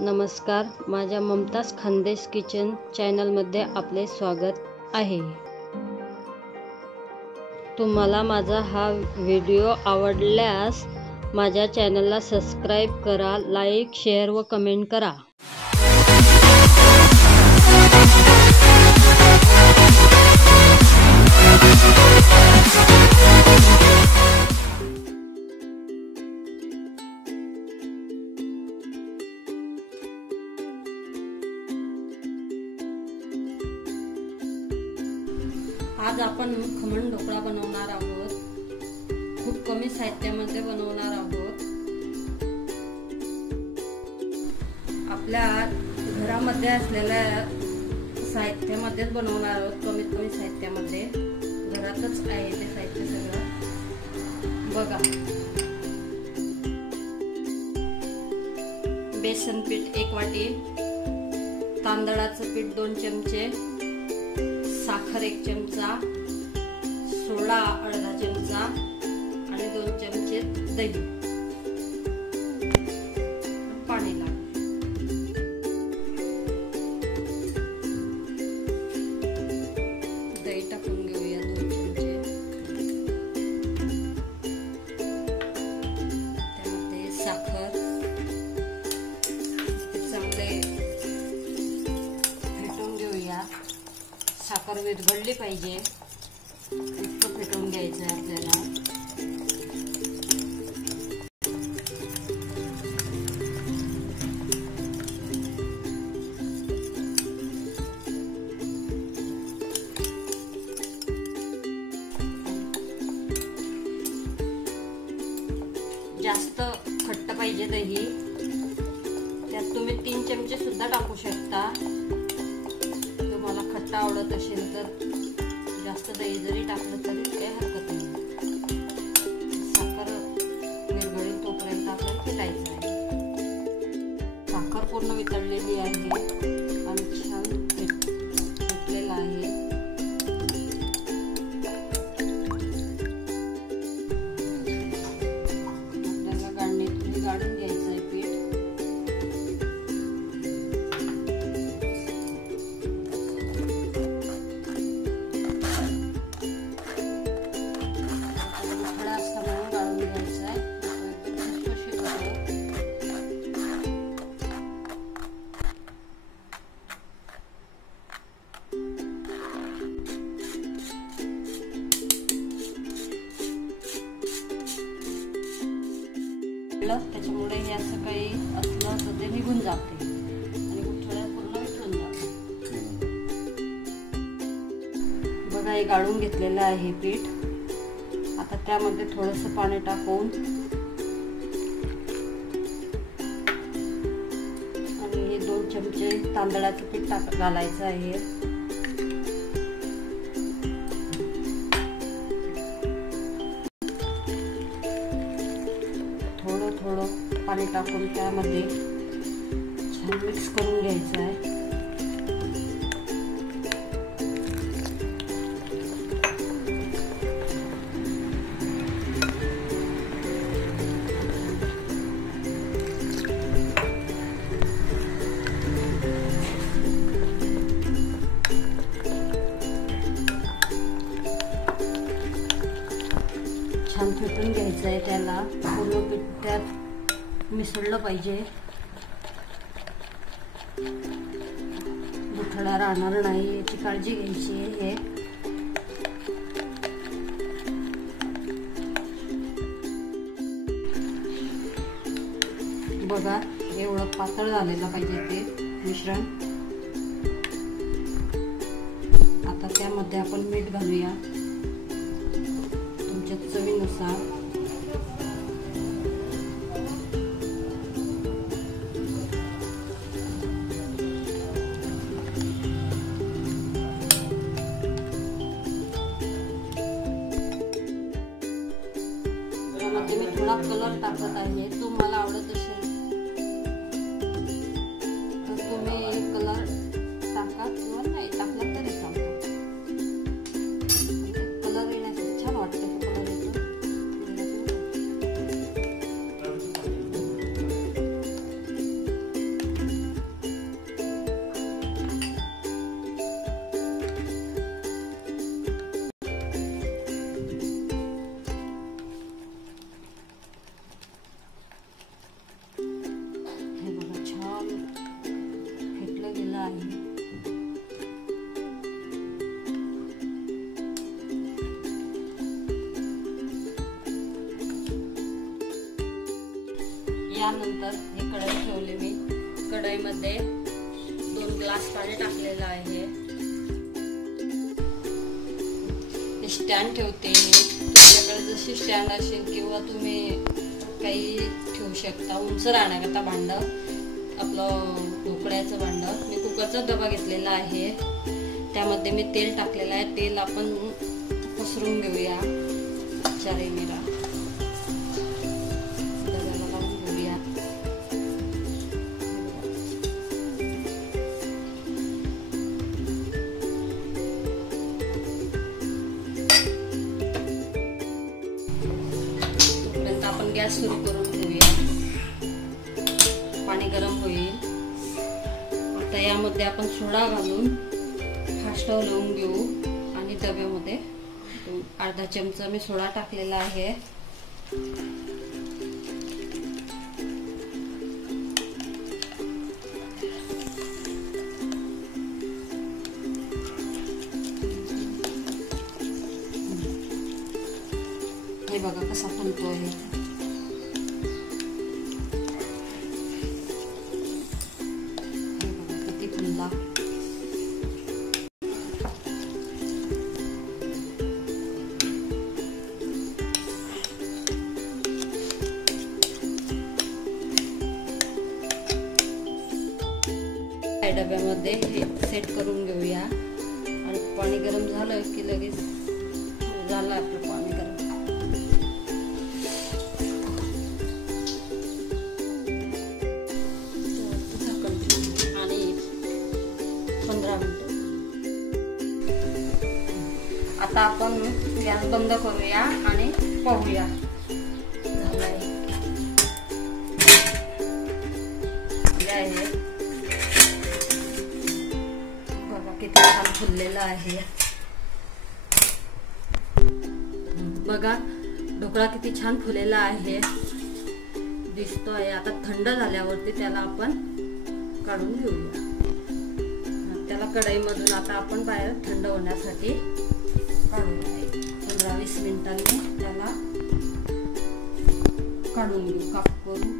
नमस्कार, माझ्या ममताज खानदेश किचन चॅनलमध्ये आपले स्वागत आहे। तुम्हाला माझा हा व्हिडिओ आवडल्यास माझ्या चॅनलला सबस्क्राइब करा, लाईक, शेअर व कमेंट करा। आज आपण खमण ढोकळा बनवणार आहोत। खूप कमी साहित्यामध्ये बनवणार आहोत। आपल्या घरामध्ये असलेल्या साहित्यामध्येच बनवणार आहोत। कमी साहित्यामध्ये घरातच आहे ते साहित्य सगळं बघा। बेसन पीठ 1 वाटी, तांदळाचं पीठ 2 चमचे, साखर 1 चमचा, सोडा अर्धा चमचा आणि 2 चमचे दही, पाणी दही टाकून घेऊया 2 चमचे। त्यामध्ये साखर चांगले फेटून घेऊया। साखर विरघळली पाहिजे, इतकं फेटून घ्यायचं आहे आपल्याला। जास्त घट्ट पाहिजे दही, त्यात तुम्ही 3 चमचे सुद्धा टाकू शकता। तुम्हाला खट्ट आवडत असेल तर जास्त दही जरी टाकलं तरी काही हरकत नाही। साखर विरघळी तोपर्यंत आपल्याला फेटायचं आहे। साखर पूर्ण वितळलेली आहे आणि छान फेटलेला आहे। आपल्याला गाळणीतून गाळून घ्यायचं आहे पीठ। त्याच्यामुळे हे असं काही असलं तर ते निघून जाते आणि गुठळ्या पूर्ण वितळून जाते। बघा, हे गाळून घेतलेलं आहे पीठ। आता त्यामध्ये थोडंसं पाणी टाकून आणि हे 2 चमचे तांदळाचं पीठ घालायचं आहे। थोडं पाणी टाकून त्यामध्ये छान मिक्स करून घ्यायचं आहे। छान फेटून घ्यायचं आहे त्याला, पूर्ण पीठ त्यात मिसळलं पाहिजे। गुठळा राहणार नाही याची काळजी घ्यायची आहे। बघा, एवढं पातळ झालेलं पाहिजे ते मिश्रण। आता त्यामध्ये आपण मीठ घालूया तुमच्या चवीनुसार। त्यामध्ये मी थोडा कलर टाकत आहे। तुम्हाला आवडत असेल तर तुम्ही कलर टाका किंवा नाही टाकला तरी चालतो। कलर येण्यासाठी छान वाटतं। कलर येतो त्यानंतर हे कढई ठेवली मी. कढईमध्ये 2 ग्लास पाणी टाकलेलं आहे. स्टँड ठेवते मी. तुमच्याकडे जशी स्टँड असेल किंवा तुम्ही काही ठेवू शकता. उंच राहण्याकरता भांड, आपलं ढोकळ्याचं भांड. मी कुकरचा डबा घेतलेला आहे. त्यामध्ये मी तेल टाकलेलं आहे. तेल आपण पसरून घेऊया. चारी मिरा डब्याला लावून घेऊया. तोपर्यंत आपण गॅस सुरू करून घेऊया. पाणी गरम होईल. आता यामध्ये आपण सोडा घालून फास्ट लावून घेऊ आणि डब्यामध्ये अर्धा चमचा मी सोडा टाकलेला आहे. हे बघा कसा फुलतोय. किती फुलला. डब्यामध्ये हे सेट करून घेऊया. आणि पाणी गरम झालं की लगेच झालं आपलं पाणी गरम. आणि 15 मिनिट. आता आपण गॅस बंद करूया आणि पाहूया. किती छान फुललेला आहे बघा. ढोकळा किती छान फुललेला आहे दिसतोय. आता थंड झाल्यावरती त्याला आपण काढून घेऊया. त्याला कढईमधून आता आपण बाहेर थंड होण्यासाठी काढूया. 15-20 मिनिटांनी त्याला काढून घेऊ. काप करून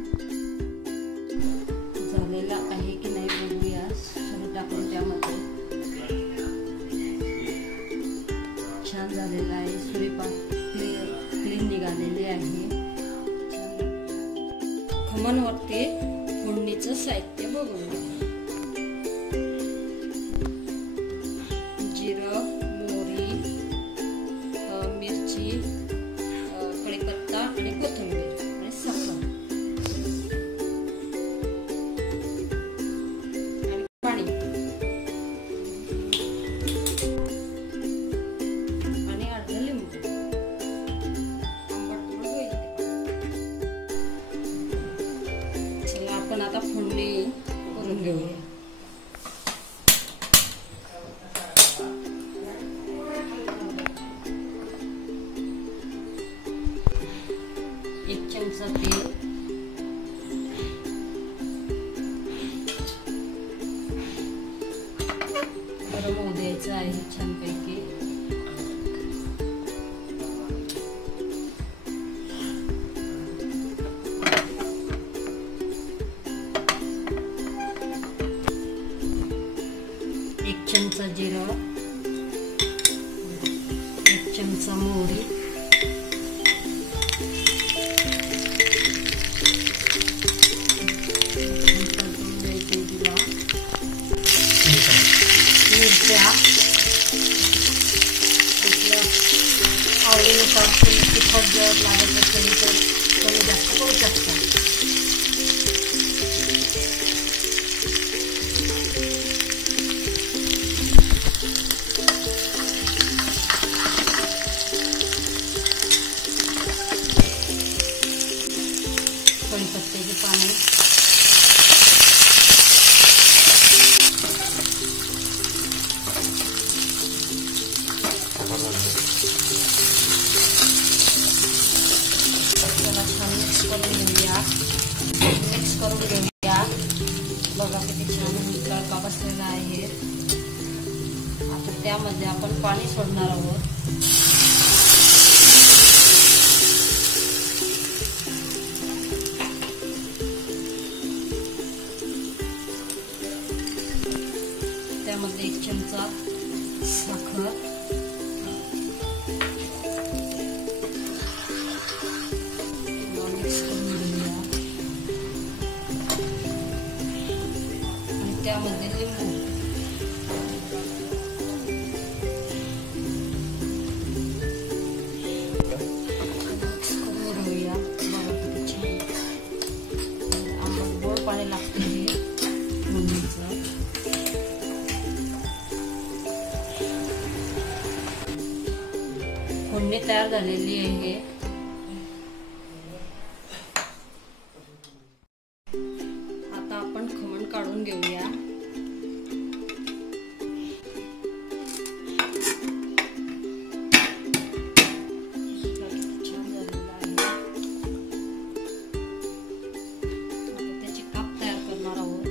झालेला आहे की नाही बघूया. सुरू टाकून त्यामध्ये छान झालेला आहे. सुरी क्लीन निघालेली आहे. खमणवरती फोडणीचं साहित्य बघूया. जिरं, मोहरी, मिरची, कढीपत्ता आणि कोथिंबीर आणि साखर आणि पाणी आणि अर्धा लिंबू. चला आपण आता फोडणी करून घेऊया. एक चमचा तेल, गरम होऊ द्यायचं आहे छानपैकी. एक चमचा जिरं, एक चमचा मोहरी, मिरच्या आवडीनुसार तिखट जर लागत असेल तर कमी जास्त करू शकता. कढीपत्त्याची पाने, त्याला छान मिक्स करून घेऊया. बघा किती छान तडका बसलेला आहे. आता त्यामध्ये आपण पाणी सोडणार आहोत. चमचा साखर, मिक्स करून घेऊया आणि त्यामध्ये लिंबू, मिक्स करून घेऊया. बघा किती छान आंबट गोड पाणी लागते हे फोडणीचं. फोडणी तयार झालेली आहे. आता आपण खमण काढून घेऊया. छान झालेलं आहे. आता त्याची काप तयार करणार आहोत.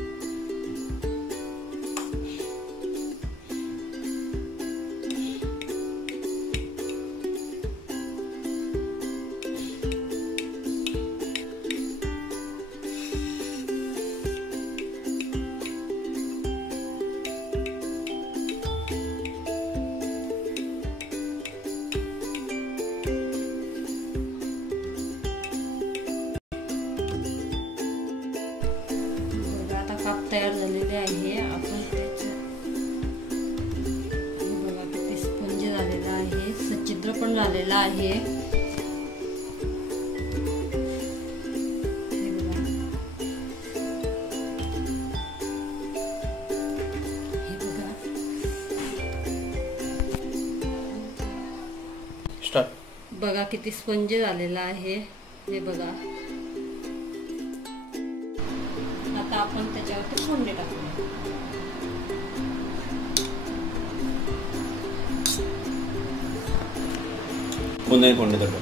काप तयार झालेले आहे. आपण त्याचे बघा किती स्पंज झालेला आहे, सच्छिद्र पण झालेला आहे. हे बघा, हे बघा. स्टार्ट. बघा किती स्पंज झालेला आहे. हे बघा. आता आपण त्याच्यावरती फोडणी टाकूया. पुन्हा फोडणी टाकू.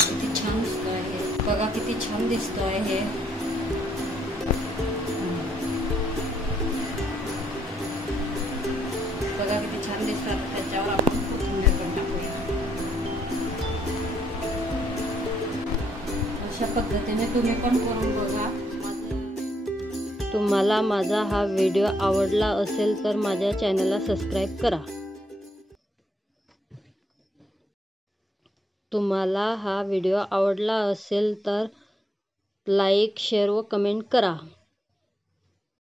किती छान दिसतो आहे. बघा किती छान दिसतो आहे हे. बघा किती छान दिसतात. त्याच्यावर आपण अशा पद्धतीने तुम्ही पण करून बघा. तुम्हाला माझा हा व्हिडिओ आवडला असेल तर माझ्या चॅनलला सबस्क्राईब करा. तुम्हाला हा व्हिडिओ आवडला असेल तर लाईक, शेअर व कमेंट करा.